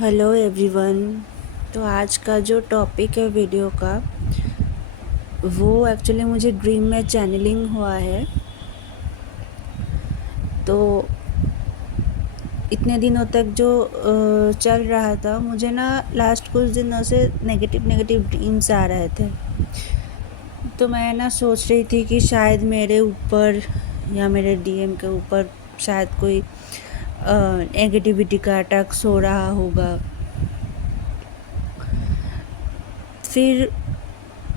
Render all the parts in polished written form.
Hello everyone. तो आज का जो टॉपिक है वीडियो का, वो एक्चुअली मुझे ड्रीम में चैनलिंग हुआ है। तो इतने दिनों तक जो चल रहा था, मुझे ना लास्ट कुछ दिनों से नेगेटिव ड्रीम्स आ रहे थे। तो मैं ना सोच रही थी कि शायद मेरे ऊपर या मेरे डीएम के ऊपर शायद कोई नेगेटिविटी का अटैक्स हो रहा होगा। फिर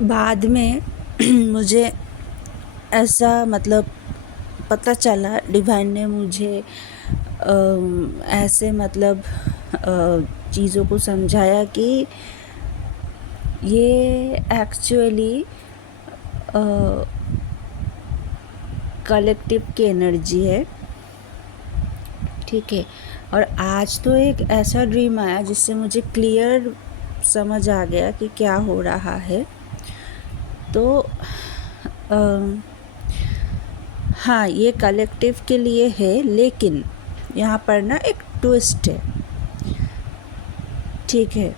बाद में मुझे ऐसा पता चला, डिवाइन ने मुझे ऐसे चीज़ों को समझाया कि ये एक्चुअली कलेक्टिव की एनर्जी है, ठीक है। और आज तो एक ऐसा ड्रीम आया जिससे मुझे क्लियर समझ आ गया कि क्या हो रहा है। तो हाँ, ये कलेक्टिव के लिए है, लेकिन यहाँ पर ना एक ट्विस्ट है, ठीक है।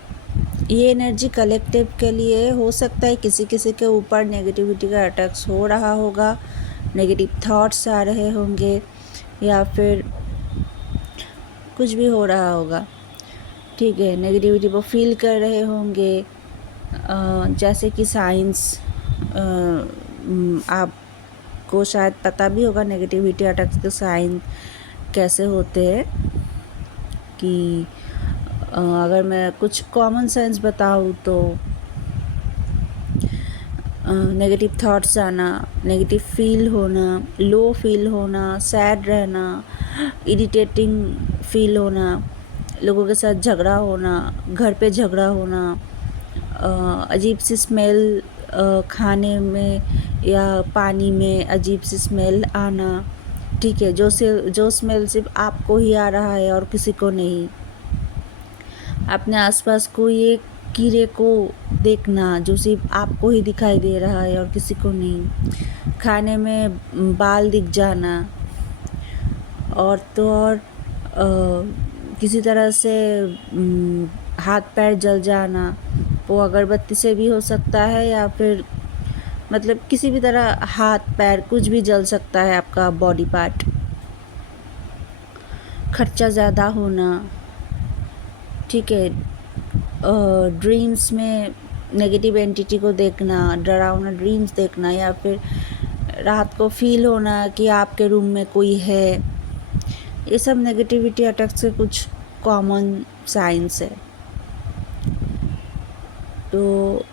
ये एनर्जी कलेक्टिव के लिए हो सकता है किसी किसी के ऊपर नेगेटिविटी का अटैक्स हो रहा होगा, नेगेटिव थॉट्स आ रहे होंगे, या फिर कुछ भी हो रहा होगा, ठीक है। नेगेटिविटी को फील कर रहे होंगे। जैसे कि साइंस, आपको शायद पता भी होगा नेगेटिविटी अटैक्स के साइन कैसे होते हैं। कि अगर मैं कुछ कॉमन सेंस बताऊँ तो नेगेटिव थॉट्स आना, नेगेटिव फील होना, लो फील होना, सैड रहना, इरिटेटिंग फील होना, लोगों के साथ झगड़ा होना, घर पे झगड़ा होना, अजीब सी स्मेल खाने में या पानी में अजीब सी स्मेल आना, ठीक है। जो स्मेल सिर्फ आपको ही आ रहा है और किसी को नहीं। अपने आसपास कोई एक कीड़े को देखना जो सिर्फ आपको ही दिखाई दे रहा है और किसी को नहीं। खाने में बाल दिख जाना, और तो और किसी तरह से हाथ पैर जल जाना। वो अगरबत्ती से भी हो सकता है, या फिर किसी भी तरह हाथ पैर कुछ भी जल सकता है, आपका बॉडी पार्ट। खर्चा ज़्यादा होना, ठीक है। ड्रीम्स में नेगेटिव एंटिटी को देखना, डरावना ड्रीम्स देखना, या फिर रात को फील होना कि आपके रूम में कोई है। ये सब नेगेटिविटी अटैक्स के कुछ कॉमन साइंस है। तो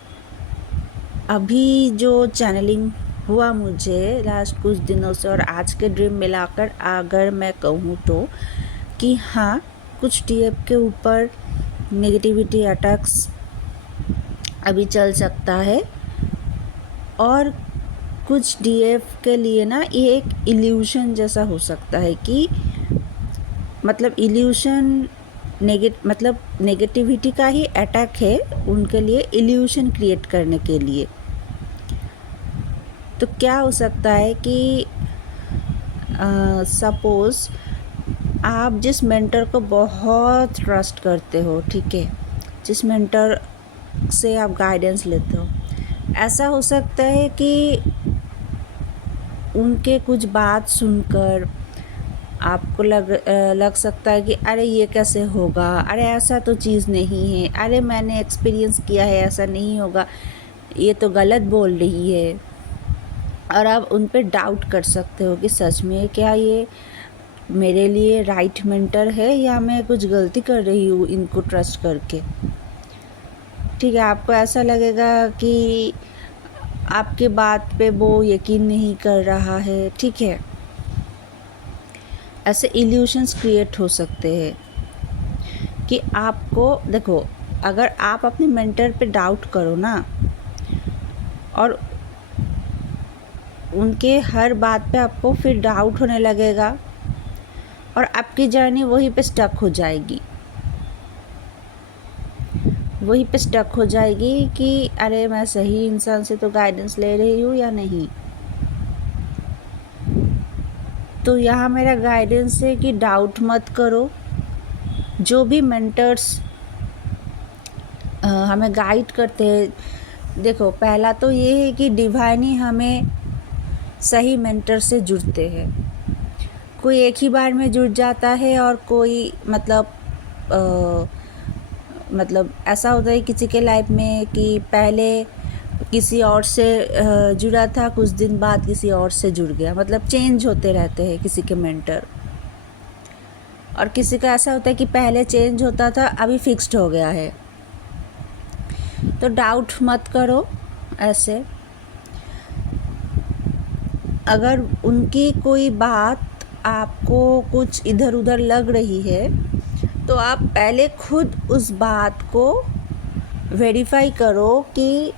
अभी जो चैनलिंग हुआ मुझे लास्ट कुछ दिनों से और आज के ड्रीम मिलाकर, अगर मैं कहूँ तो कि हाँ, कुछ डीएफ के ऊपर नेगेटिविटी अटैक्स अभी चल सकता है। और कुछ डीएफ के लिए ना ये एक इल्यूशन जैसा हो सकता है कि इल्यूशन नेगेटिविटी का ही अटैक है उनके लिए, इल्यूशन क्रिएट करने के लिए। तो क्या हो सकता है कि सपोज़ आप जिस मेंटर को बहुत ट्रस्ट करते हो, ठीक है, जिस मेंटर से आप गाइडेंस लेते हो, ऐसा हो सकता है कि उनके कुछ बात सुनकर आपको लग सकता है कि अरे ये कैसे होगा, अरे ऐसा तो चीज़ नहीं है, अरे मैंने एक्सपीरियंस किया है, ऐसा नहीं होगा, ये तो गलत बोल रही है। और आप उन पे डाउट कर सकते हो कि सच में क्या ये मेरे लिए राइट मेंटर है, या मैं कुछ गलती कर रही हूँ इनको ट्रस्ट करके, ठीक है। आपको ऐसा लगेगा कि आपके बात पे वो यकीन नहीं कर रहा है, ठीक है। ऐसे इल्यूशंस क्रिएट हो सकते हैं कि आपको देखो, अगर आप अपने मेंटर पे डाउट करो ना, और उनके हर बात पे आपको फिर डाउट होने लगेगा, और आपकी जर्नी वहीं पे स्टक हो जाएगी, वहीं पे स्टक हो जाएगी कि अरे मैं सही इंसान से तो गाइडेंस ले रही हूँ या नहीं। तो यहाँ मेरा गाइडेंस है कि डाउट मत करो। जो भी मेंटर्स हमें गाइड करते हैं। देखो, पहला तो ये है कि डिवाइन ही हमें सही मेंटर से जुड़ते हैं। कोई एक ही बार में जुड़ जाता है और कोई मतलब ऐसा होता है किसी के लाइफ में कि पहले किसी और से जुड़ा था, कुछ दिन बाद किसी और से जुड़ गया, मतलब चेंज होते रहते हैं किसी के मेंटर। और किसी का ऐसा होता है कि पहले चेंज होता था, अभी फिक्स्ड हो गया है। तो डाउट मत करो ऐसे। अगर उनकी कोई बात आपको कुछ इधर उधर लग रही है तो आप पहले खुद उस बात को वेरीफाई करो कि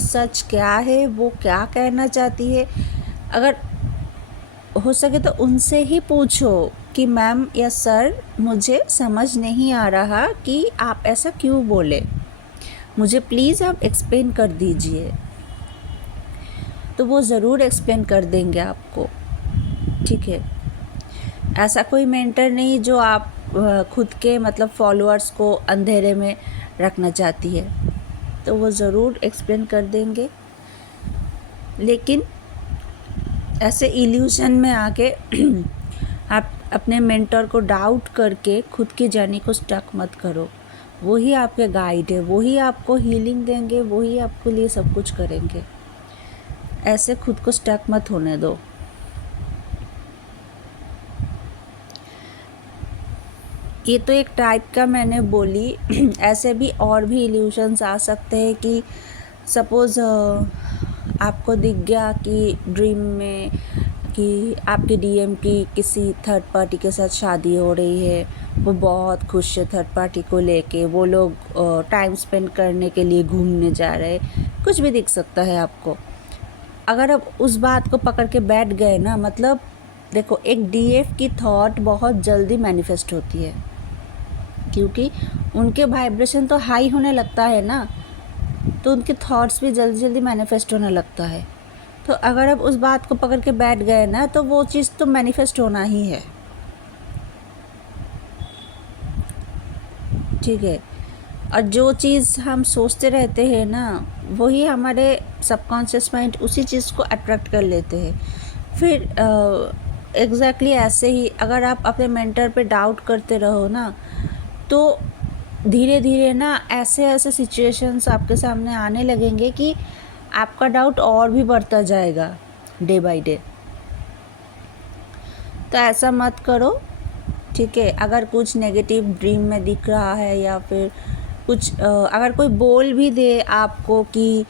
सच क्या है, वो क्या कहना चाहती है। अगर हो सके तो उनसे ही पूछो कि मैम या सर, मुझे समझ नहीं आ रहा कि आप ऐसा क्यों बोले, मुझे प्लीज़ आप एक्सप्लेन कर दीजिए। तो वो ज़रूर एक्सप्लेन कर देंगे आपको, ठीक है। ऐसा कोई मेंटर नहीं जो आप खुद के मतलब फॉलोअर्स को अंधेरे में रखना चाहती है, तो वो ज़रूर एक्सप्लेन कर देंगे। लेकिन ऐसे इल्यूशन में आके आप अपने मेंटर को डाउट करके खुद की जर्नी को स्टक मत करो। वही आपके गाइड है, वही आपको हीलिंग देंगे, वही आपके लिए सब कुछ करेंगे। ऐसे खुद को स्टक मत होने दो। ये तो एक टाइप का मैंने बोली। ऐसे भी और भी इल्यूशंस आ सकते हैं कि सपोज़ आपको दिख गया कि ड्रीम में कि आपके डीएम की किसी थर्ड पार्टी के साथ शादी हो रही है, वो बहुत खुश है थर्ड पार्टी को लेके, वो लोग टाइम स्पेंड करने के लिए घूमने जा रहे, कुछ भी दिख सकता है आपको। अगर आप उस बात को पकड़ के बैठ गए ना, मतलब देखो, एक डीएफ की थॉट बहुत जल्दी मैनिफेस्ट होती है, क्योंकि उनके वाइब्रेशन तो हाई होने लगता है ना, तो उनके थॉट्स भी जल्दी जल्दी मैनिफेस्ट होने लगता है। तो अगर आप उस बात को पकड़ के बैठ गए ना, तो वो चीज़ तो मैनिफेस्ट होना ही है, ठीक है। और जो चीज़ हम सोचते रहते हैं ना, वही हमारे सबकॉन्शियस माइंड उसी चीज़ को अट्रैक्ट कर लेते हैं। फिर एग्जैक्टली ऐसे ही अगर आप अपने मेंटर पे डाउट करते रहो ना, तो धीरे धीरे ना ऐसे ऐसे सिचुएशंस आपके सामने आने लगेंगे कि आपका डाउट और भी बढ़ता जाएगा डे बाय डे। तो ऐसा मत करो, ठीक है। अगर कुछ नेगेटिव ड्रीम में दिख रहा है या फिर कुछ अगर कोई बोल भी दे आपको कि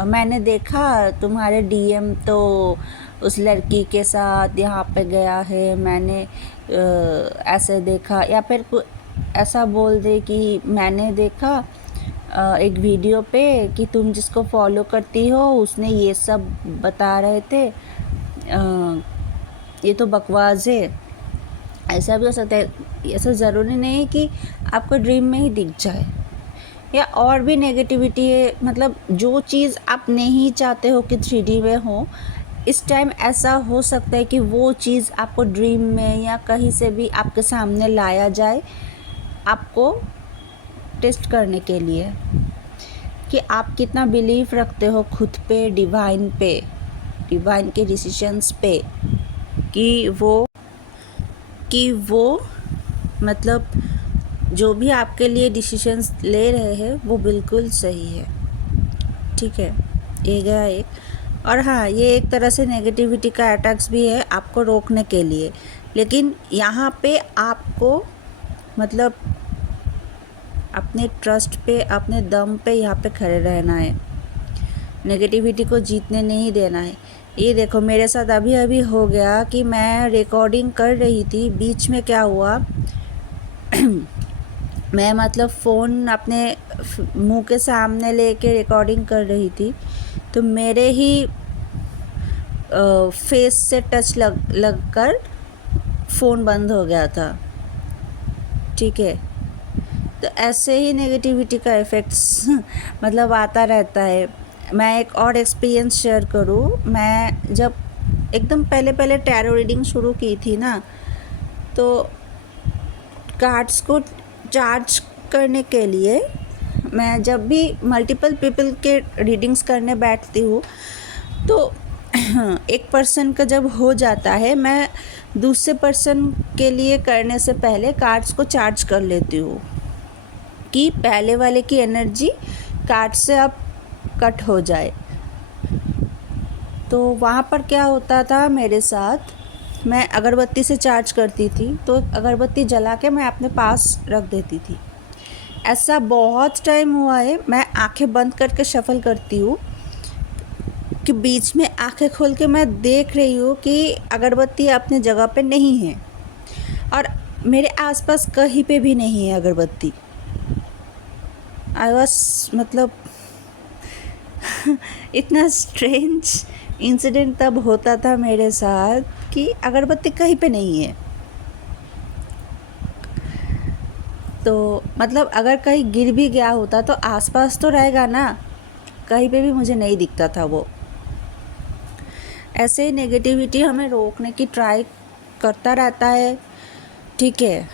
मैंने देखा तुम्हारे डीएम तो उस लड़की के साथ यहाँ पे गया है, मैंने ऐसे देखा, या फिर ऐसा बोल दे कि मैंने देखा एक वीडियो पे कि तुम जिसको फॉलो करती हो उसने ये सब बता रहे थे, ये तो बकवास है। ऐसा भी हो सकता है। ऐसा ज़रूरी नहीं है कि आपको ड्रीम में ही दिख जाए, या और भी नेगेटिविटी है, मतलब जो चीज़ आप नहीं चाहते हो कि 3D में हो, इस टाइम ऐसा हो सकता है कि वो चीज़ आपको ड्रीम में या कहीं से भी आपके सामने लाया जाए, आपको टेस्ट करने के लिए कि आप कितना बिलीव रखते हो खुद पे, डिवाइन पे, डिवाइन के डिसीजंस पे, कि वो मतलब जो भी आपके लिए डिसीजंस ले रहे हैं वो बिल्कुल सही है, ठीक है। ये गया एक। और हाँ, ये एक तरह से नेगेटिविटी का अटैक्स भी है आपको रोकने के लिए, लेकिन यहाँ पे आपको मतलब अपने ट्रस्ट पे, अपने दम पे यहाँ पे खड़े रहना है, नेगेटिविटी को जीतने नहीं देना है। ये देखो, मेरे साथ अभी अभी हो गया कि मैं रिकॉर्डिंग कर रही थी, बीच में क्या हुआ मैं मतलब फ़ोन अपने मुंह के सामने लेके रिकॉर्डिंग कर रही थी, तो मेरे ही फेस से टच लग कर फ़ोन बंद हो गया था, ठीक है। तो ऐसे ही नेगेटिविटी का इफ़ेक्ट्स मतलब आता रहता है। मैं एक और एक्सपीरियंस शेयर करूँ। मैं जब एकदम पहले टैरो रीडिंग शुरू की थी ना, तो कार्ड्स को चार्ज करने के लिए मैं जब भी मल्टीपल पीपल के रीडिंग्स करने बैठती हूँ तो एक पर्सन का जब हो जाता है, मैं दूसरे पर्सन के लिए करने से पहले कार्ड्स को चार्ज कर लेती हूँ कि पहले वाले की एनर्जी कार्ड से अब कट हो जाए। तो वहाँ पर क्या होता था मेरे साथ, मैं अगरबत्ती से चार्ज करती थी तो अगरबत्ती जला के मैं अपने पास रख देती थी। ऐसा बहुत टाइम हुआ है, मैं आंखें बंद करके शफल करती हूँ कि बीच में आंखें खोल के मैं देख रही हूँ कि अगरबत्ती अपनी जगह पे नहीं है और मेरे आसपास कहीं पे भी नहीं है अगरबत्ती। आई वॉज मतलब इतना स्ट्रेंज इंसिडेंट तब होता था मेरे साथ कि अगरबत्ती कहीं पे नहीं है। तो मतलब अगर कहीं गिर भी गया होता तो आसपास तो रहेगा ना, कहीं पे भी मुझे नहीं दिखता था वो। ऐसे ही नेगेटिविटी हमें रोकने की ट्राई करता रहता है, ठीक है।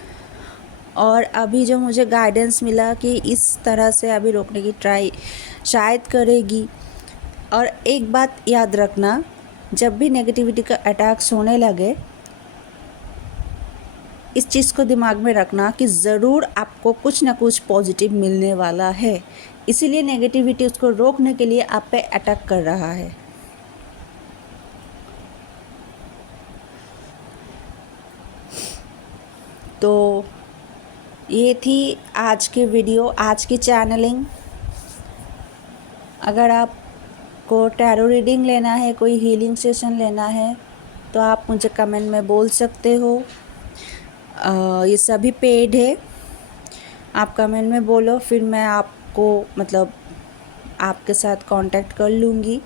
और अभी जो मुझे गाइडेंस मिला कि इस तरह से अभी रोकने की ट्राई शायद करेगी। और एक बात याद रखना, जब भी नेगेटिविटी का अटैक्स होने लगे, इस चीज़ को दिमाग में रखना कि ज़रूर आपको कुछ ना कुछ पॉजिटिव मिलने वाला है, इसीलिए नेगेटिविटी उसको रोकने के लिए आप पे अटैक कर रहा है। तो ये थी आज की वीडियो, आज की चैनलिंग। अगर आपको टैरो रीडिंग लेना है, कोई हीलिंग सेशन लेना है तो आप मुझे कमेंट में बोल सकते हो। ये सभी पेड है, आप कमेंट में बोलो, फिर मैं आपको मतलब आपके साथ कांटेक्ट कर लूँगी।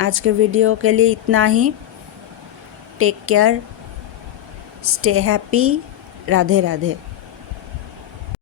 आज के वीडियो के लिए इतना ही। Take care, stay happy, Radhe Radhe.